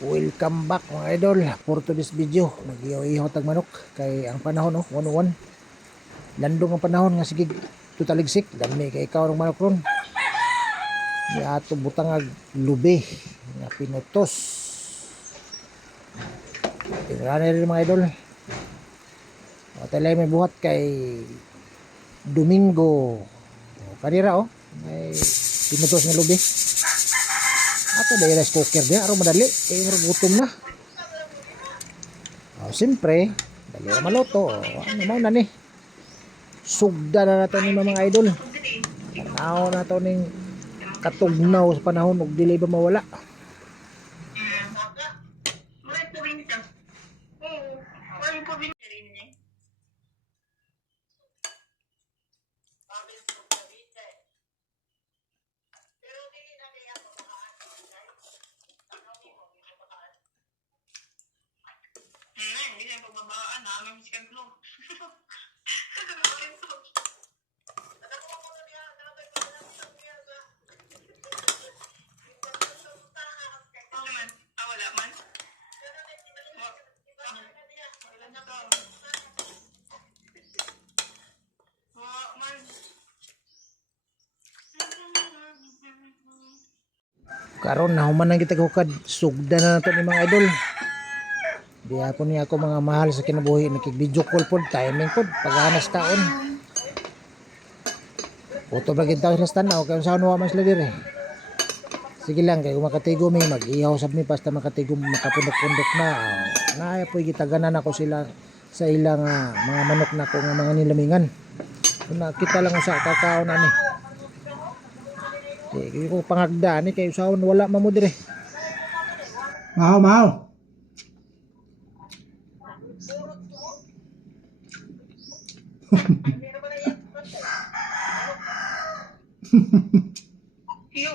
Welcome back mga idol for today's video. Mag-ihaw tag manok kay ang panahon 101. Landong ang panahon nga sige tutaligsik dami kay ikaw ng manok ron. Ni ato butang lubi nga pinutos. Tingnan rin mga idol. Talay may buhat kay Domingo. Kanira may pinutos nga lubi. Ato dahil rice cooker dia araw madali kay gutom na. Siyempre dali na maluto. Ano mo na ni sugda na nato ni mga idol. Tanaw na to ning katugnaw sa panahon ug dili ba mawala. Hindi na yung pagbabaan namin si Kaglo. Wala man. Karon na human nang kita hukad sugda na nato ni mga idol. Di ako ni ako mga mahal sa kinabuhi nakig-video call pod timing pod paghanas kaon. Puto ba kita sa tanaw kay unsa nuwa man sila dire. Sige lang kay kung makatigo mi mag-ihaw sab mi basta makatigo makapundok-pundok na. Naaya poy gitaganan ako sila sa ilang mga manok na ko nga mga nilamingan. Una kita lang usa kakaon ani. Di ko pangagda ni kay usaon wala man mo dire. Mahal. Yo.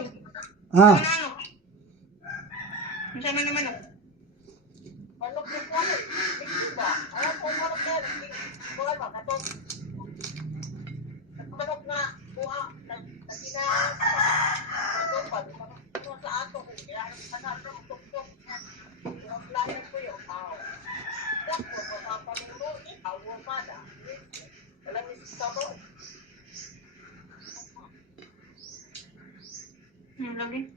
Ah. Sama naman ako. Manok din po ano, hindi ba? Alam ko manok na, buha ba, katong manok na buha, nagina, katong pa, manok sa ato, kaya anak na tuk-tuk, yung planet ko yung tao. Dako, papapaluno, awo pa na, walang isa ko. Lagi.